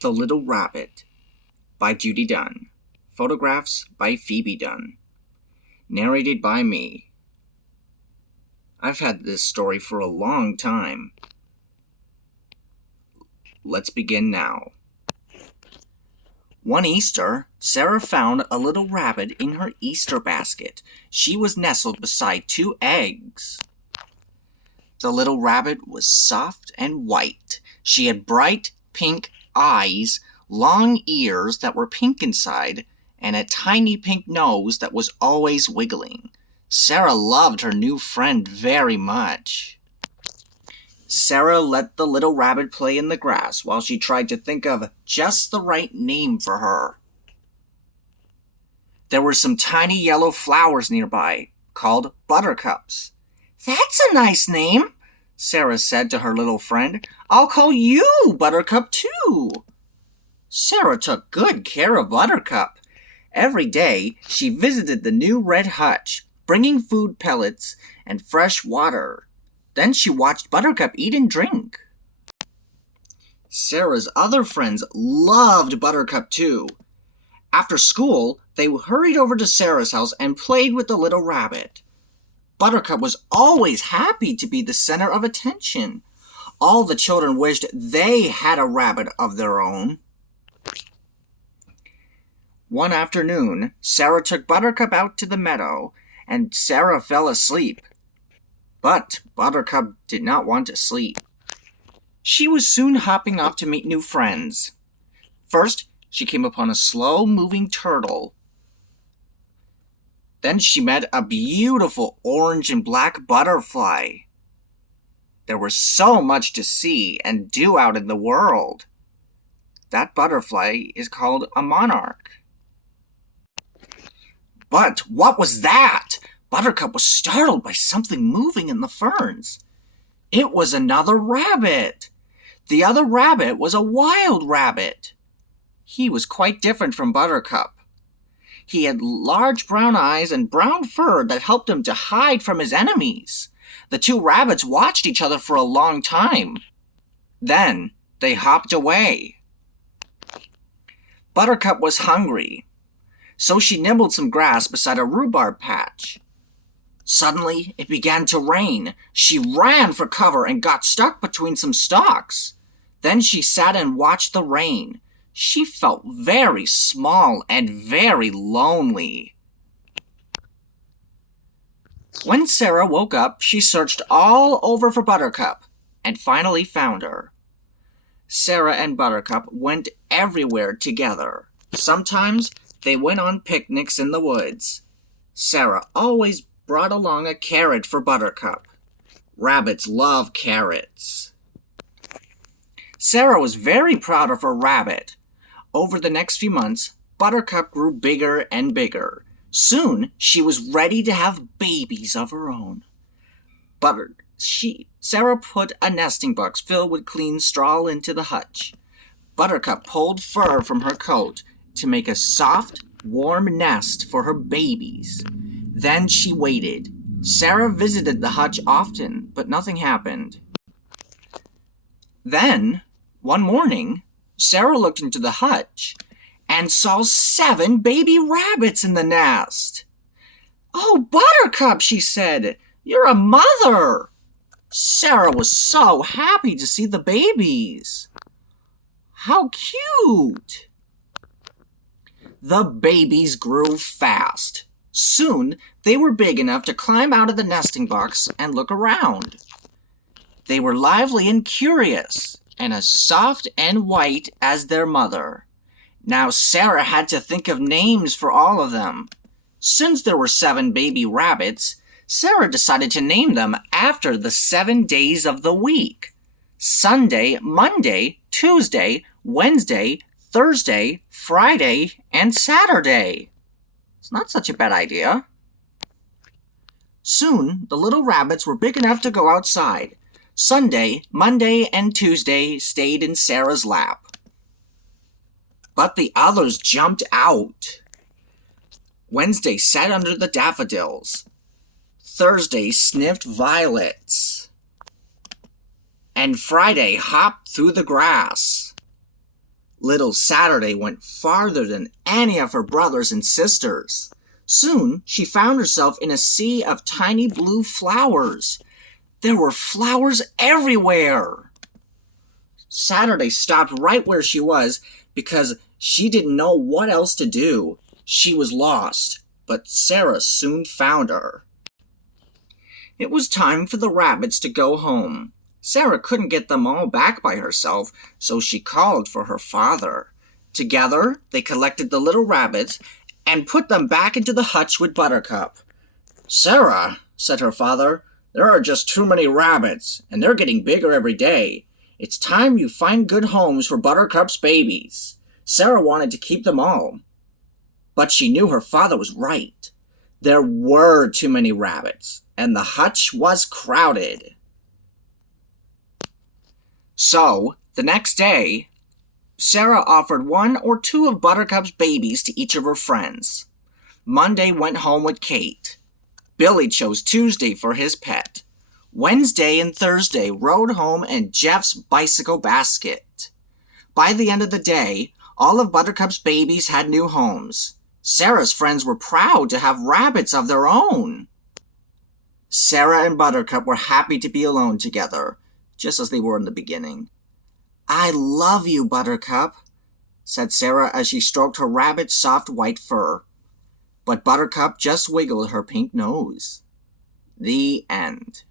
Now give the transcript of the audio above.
The Little Rabbit by Judy Dunn. Photographs by Phoebe Dunn. Narrated by me. I've had this story for a long time. Let's begin now. One Easter, Sarah found a little rabbit in her Easter basket. She was nestled beside 2 eggs. The little rabbit was soft and white. She had bright pink eyes, long ears that were pink inside, and a tiny pink nose that was always wiggling. Sarah loved her new friend very much. Sarah let the little rabbit play in the grass while she tried to think of just the right name for her. There were some tiny yellow flowers nearby, called buttercups. "That's a nice name," Sarah said to her little friend. "I'll call you Buttercup too." Sarah took good care of Buttercup. Every day she visited the new red hutch, bringing food pellets and fresh water. Then she watched Buttercup eat and drink. Sarah's other friends loved Buttercup too. After school, they hurried over to Sarah's house and played with the little rabbit. Buttercup was always happy to be the center of attention. All the children wished they had a rabbit of their own. One afternoon, Sarah took Buttercup out to the meadow, and Sarah fell asleep. But Buttercup did not want to sleep. She was soon hopping off to meet new friends. First, she came upon a slow-moving turtle. Then she met a beautiful orange and black butterfly. There was so much to see and do out in the world. That butterfly is called a monarch. But what was that? Buttercup was startled by something moving in the ferns. It was another rabbit. The other rabbit was a wild rabbit. He was quite different from Buttercup. He had large brown eyes and brown fur that helped him to hide from his enemies. The 2 rabbits watched each other for a long time. Then they hopped away. Buttercup was hungry, so she nibbled some grass beside a rhubarb patch. Suddenly, it began to rain. She ran for cover and got stuck between some stalks. Then she sat and watched the rain. She felt very small and very lonely. When Sarah woke up, she searched all over for Buttercup and finally found her. Sarah and Buttercup went everywhere together. Sometimes they went on picnics in the woods. Sarah always brought along a carrot for Buttercup. Rabbits love carrots. Sarah was very proud of her rabbit. Over the next few months, Buttercup grew bigger and bigger. Soon, she was ready to have babies of her own. Sarah put a nesting box filled with clean straw into the hutch. Buttercup pulled fur from her coat to make a soft, warm nest for her babies. Then she waited. Sarah visited the hutch often, but nothing happened. Then, one morning, Sarah looked into the hutch and saw 7 baby rabbits in the nest. "Oh, Buttercup," she said, "you're a mother." Sarah was so happy to see the babies. How cute! The babies grew fast. Soon, they were big enough to climb out of the nesting box and look around. They were lively and curious, and as soft and white as their mother. Now Sarah had to think of names for all of them. Since there were 7 baby rabbits, Sarah decided to name them after the 7 days of the week: Sunday, Monday, Tuesday, Wednesday, Thursday, Friday, and Saturday. It's not such a bad idea. Soon, the little rabbits were big enough to go outside. Sunday, Monday, and Tuesday stayed in Sarah's lap. But the others jumped out. Wednesday sat under the daffodils. Thursday sniffed violets. And Friday hopped through the grass. Little Saturday went farther than any of her brothers and sisters. Soon, she found herself in a sea of tiny blue flowers. There were flowers everywhere. Saturday stopped right where she was because she didn't know what else to do. She was lost, but Sarah soon found her. It was time for the rabbits to go home. Sarah couldn't get them all back by herself, so she called for her father. Together, they collected the little rabbits and put them back into the hutch with Buttercup. "Sarah," said her father, "there are just too many rabbits, and they're getting bigger every day. It's time you find good homes for Buttercup's babies." Sarah wanted to keep them all, but she knew her father was right. There were too many rabbits, and the hutch was crowded. So, the next day, Sarah offered 1 or 2 of Buttercup's babies to each of her friends. Monday went home with Kate. Billy chose Tuesday for his pet. Wednesday and Thursday rode home in Jeff's bicycle basket. By the end of the day, all of Buttercup's babies had new homes. Sarah's friends were proud to have rabbits of their own. Sarah and Buttercup were happy to be alone together, just as they were in the beginning. "I love you, Buttercup," said Sarah as she stroked her rabbit's soft white fur. But Buttercup just wiggled her pink nose. The end.